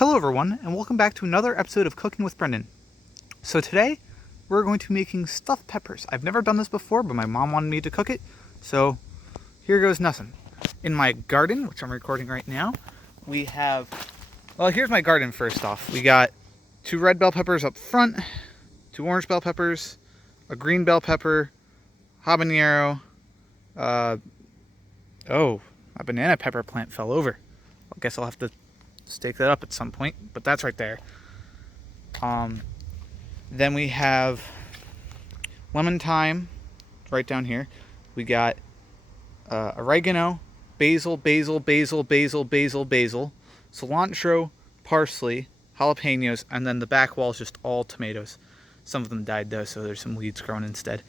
Hello everyone, and welcome back to another episode of Cooking with Brendan. So today, we're going to be making stuffed peppers. I've never done this before, but my mom wanted me to cook it, so here goes nothing. In my garden, which I'm recording right now, we have... Well, here's my garden first off. We got 2 red bell peppers up front, 2 orange bell peppers, a green bell pepper, habanero, oh, a banana pepper plant fell over. I guess I'll have to stake that up at some point, but that's right there. Then we have lemon thyme right down here. We got oregano, basil, cilantro, parsley, jalapenos, and then the back wall is just all tomatoes. Some of them died though, so there's some weeds growing instead.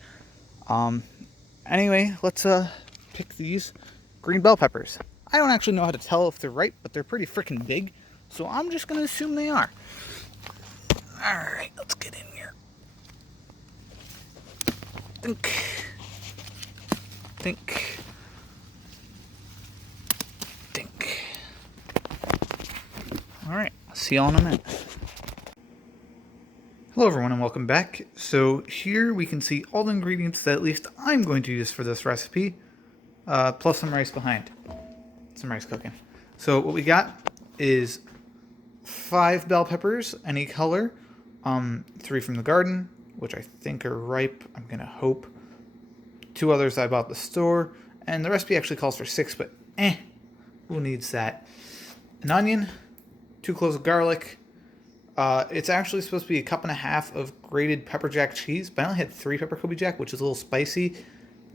Anyway, let's pick these green bell peppers. I don't actually know how to tell if they're ripe, but they're pretty freaking big, so I'm just gonna assume they are. Alright, let's get in here. Think. Alright, I'll see y'all in a minute. Hello everyone and welcome back. So here we can see all the ingredients that at least I'm going to use for this recipe, plus some rice behind. Some rice cooking. So what we got is 5 bell peppers, any color, 3 from the garden, which I think are ripe, I'm gonna hope. 2 others I bought at the store, and the recipe actually calls for 6, but who needs that? An onion, 2 cloves of garlic. It's actually supposed to be 1.5 cups of grated pepper jack cheese, but I only had 3 pepper Kobe jack, which is a little spicy,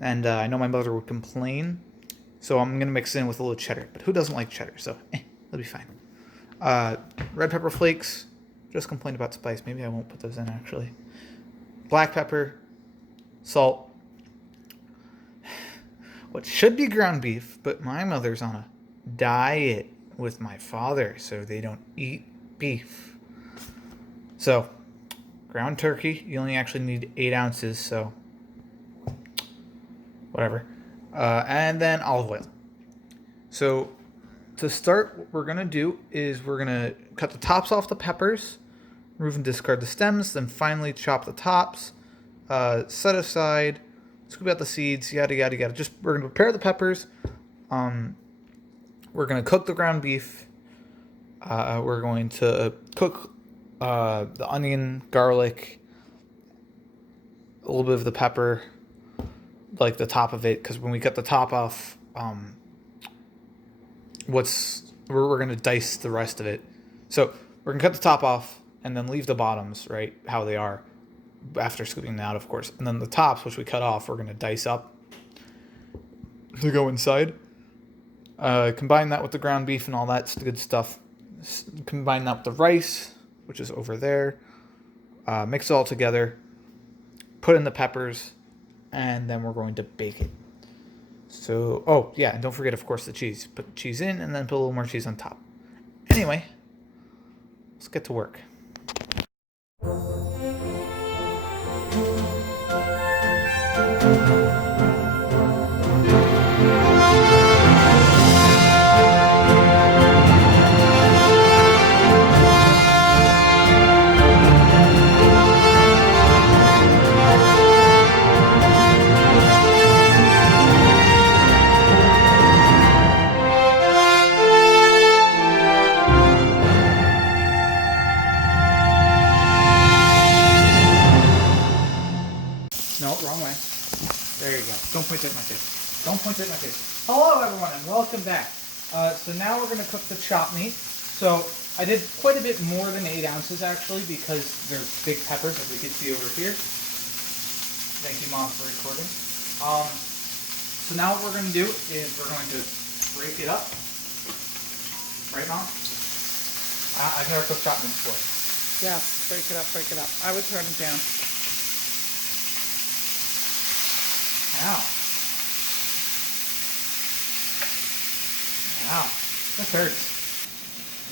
and I know my mother would complain. So I'm going to mix it in with a little cheddar. But who doesn't like cheddar? So, it'll be fine. Red pepper flakes. Just complained about spice. Maybe I won't put those in, actually. Black pepper. Salt. What should be ground beef, but my mother's on a diet with my father, so they don't eat beef. So, ground turkey. You only actually need 8 ounces, so... whatever. And then olive oil. So to start, what we're going to do is we're going to cut the tops off the peppers, remove and discard the stems, then finally chop the tops, set aside, scoop out the seeds, yada, yada, yada. Just, we're going to prepare the peppers. We're going to cook the ground beef. We're going to cook the onion, garlic, a little bit of the pepper, like the top of it, because when we cut the top off, we're gonna dice the rest of it. So we're gonna cut the top off and then leave the bottoms right how they are after scooping them out, of course. And then the tops, which we cut off, we're gonna dice up to go inside. Combine that with the ground beef and all that good stuff. Combine that with the rice, which is over there. Mix it all together. Put in the peppers. And then we're going to bake it. So, oh yeah, and don't forget, of course, the cheese. Put cheese in and then put a little more cheese on top. Anyway, let's get to work. No, wrong way. There you go. Don't point at my face. Don't point at my face. Hello, everyone, and welcome back. So now we're going to cook the chopped meat. So I did quite a bit more than 8 ounces, actually, because they're big peppers, as we can see over here. Thank you, Mom, for recording. So now what we're going to do is we're going to break it up. Right, Mom? I've never cooked chopped meat before. Yes, break it up, break it up. I would turn it down. Ow. Ow. This hurts.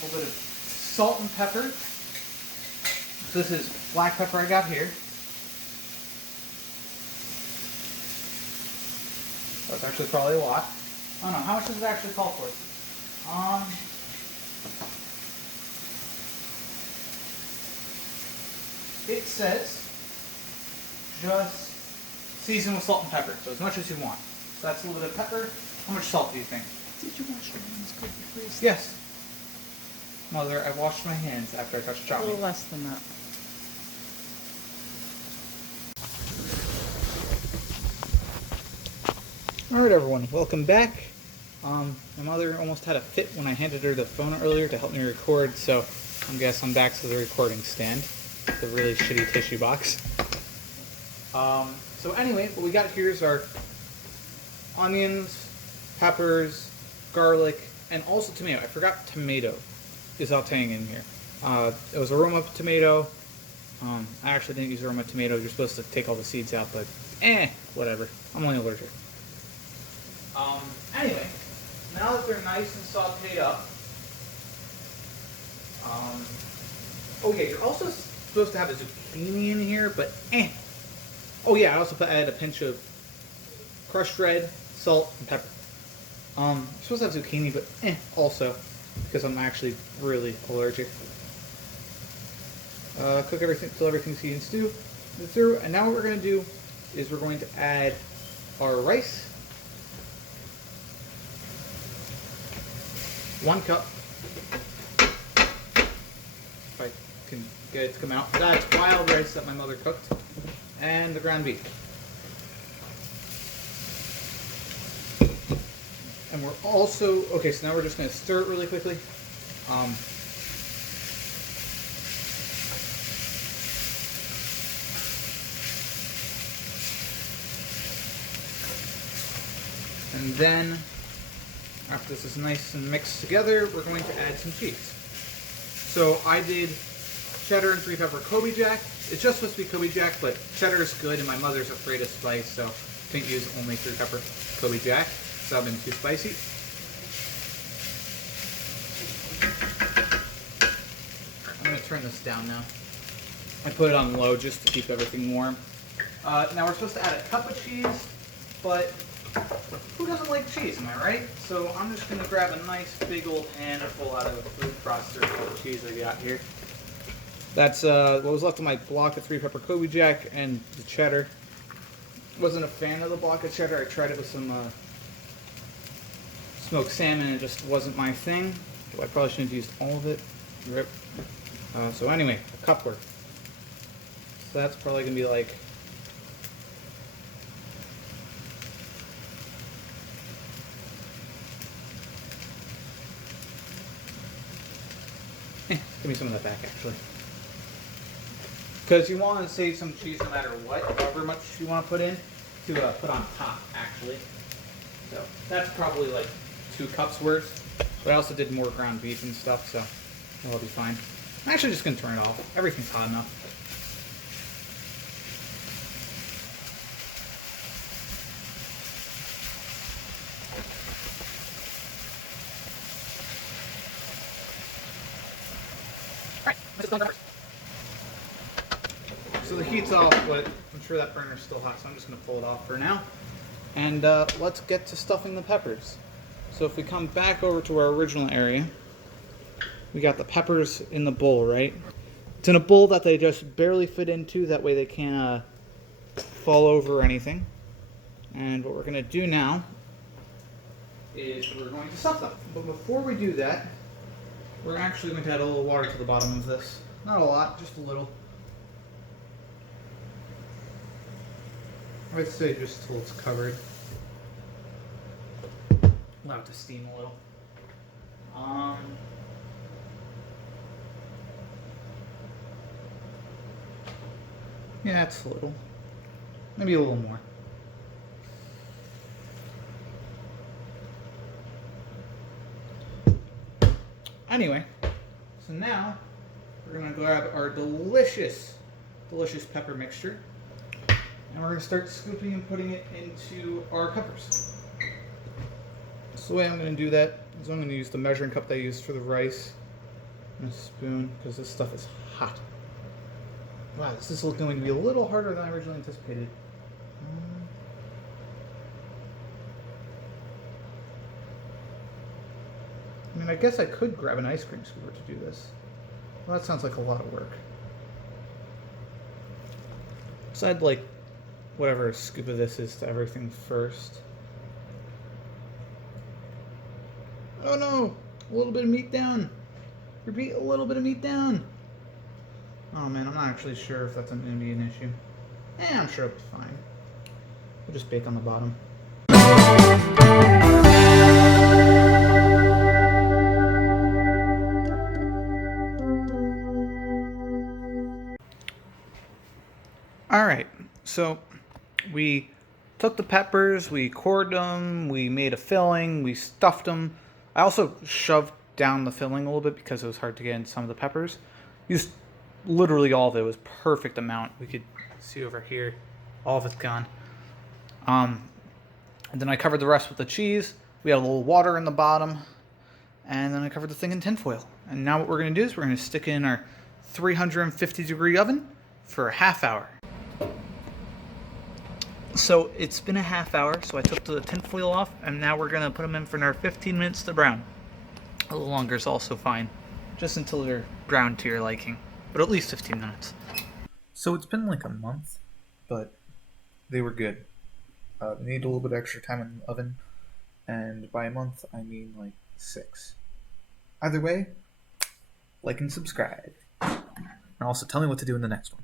A little bit of salt and pepper. So this is black pepper I got here. That's actually probably a lot. I don't know, how much does it actually call for? it says just season with salt and pepper, so as much as you want. So that's a little bit of pepper. How much salt do you think? Did you wash your hands good before you started? Yes. Mother, I washed my hands after I touched A chopping. little less than that. Alright everyone, welcome back. My mother almost had a fit when I handed her the phone earlier to help me record, so I guess I'm back to the recording stand. The really shitty tissue box. So anyway, what we got here is our onions, peppers, garlic, and also tomato. I forgot tomato is sauteing in here. It was aroma tomato. I actually didn't use aroma tomato. You're supposed to take all the seeds out, but whatever. I'm only allergic. Anyway, now that they're nice and sauteed up, oh yeah, you're also supposed to have a zucchini in here, but oh yeah, I also added a pinch of crushed red, salt, and pepper. You're supposed to have zucchini, but also, because I'm actually really allergic. Cook everything till everything's heated through, and now what we're going to do is we're going to add our rice. 1 cup. If I can get it to come out. That's wild rice that my mother cooked. And the ground beef. And we're also, okay, so now we're just going to stir it really quickly. And then, after this is nice and mixed together, we're going to add some cheese. So I did cheddar and 3-pepper Kobe Jack. It's just supposed to be Kobe Jack, but cheddar is good, and my mother's afraid of spice, so I think use only 3-pepper Kobe Jack, so I've been too spicy. I'm going to turn this down now. I put it on low just to keep everything warm. Now we're supposed to add a cup of cheese, but who doesn't like cheese, am I right? So I'm just going to grab a nice big old handful out of the food processor of cheese I got here. That's what was left of my block of 3-pepper Kobe Jack and the cheddar. Wasn't a fan of the block of cheddar. I tried it with some smoked salmon and it just wasn't my thing. So I probably shouldn't have used all of it. Rip. So anyway, a cup worth. So that's probably going to be like give me some of that back, actually. Because you want to save some cheese no matter what, however much you want to put in, to put on top, actually. So that's probably like 2 cups worth. But I also did more ground beef and stuff, so that'll be fine. I'm actually just going to turn it off. Everything's hot enough. So the heat's off, but I'm sure that burner's still hot, so I'm just going to pull it off for now. And let's get to stuffing the peppers. So if we come back over to our original area, we got the peppers in the bowl, right? It's in a bowl that they just barely fit into, that way they can't fall over or anything. And what we're going to do now is we're going to stuff them. But before we do that, we're actually going to add a little water to the bottom of this. Not a lot, just a little. I'd say just till it's covered. Allow it to steam a little. Yeah, that's a little. Maybe a little more. Anyway, so now we're going to grab our delicious pepper mixture. And we're going to start scooping and putting it into our peppers. So the way I'm going to do that is I'm going to use the measuring cup that I used for the rice and a spoon, because this stuff is hot. Wow, this is going to be a little harder than I originally anticipated. I mean, I guess I could grab an ice cream scooper to do this. Well, that sounds like a lot of work. add like whatever scoop of this is to everything first. Oh no! A little bit of meat down. Repeat, a little bit of meat down. Oh man, I'm not actually sure if that's going to be an issue. I'm sure it'll be fine. We'll just bake on the bottom. Alright, so we took the peppers, we cored them, we made a filling, we stuffed them. I also shoved down the filling a little bit because it was hard to get in some of the peppers. Used literally all of it. It was perfect amount. We could see over here, all of it's gone. And then I covered the rest with the cheese. We had a little water in the bottom, and then I covered the thing in tinfoil. And now what we're going to do is we're going to stick it in our 350-degree oven for a half hour. So it's been a half hour, so I took the tinfoil off, and now we're going to put them in for another 15 minutes to brown. A little longer is also fine, just until they're brown to your liking, but at least 15 minutes. So it's been like a month, but they were good. They need a little bit extra time in the oven, and by a month I mean like 6. Either way, like and subscribe. And also tell me what to do in the next one.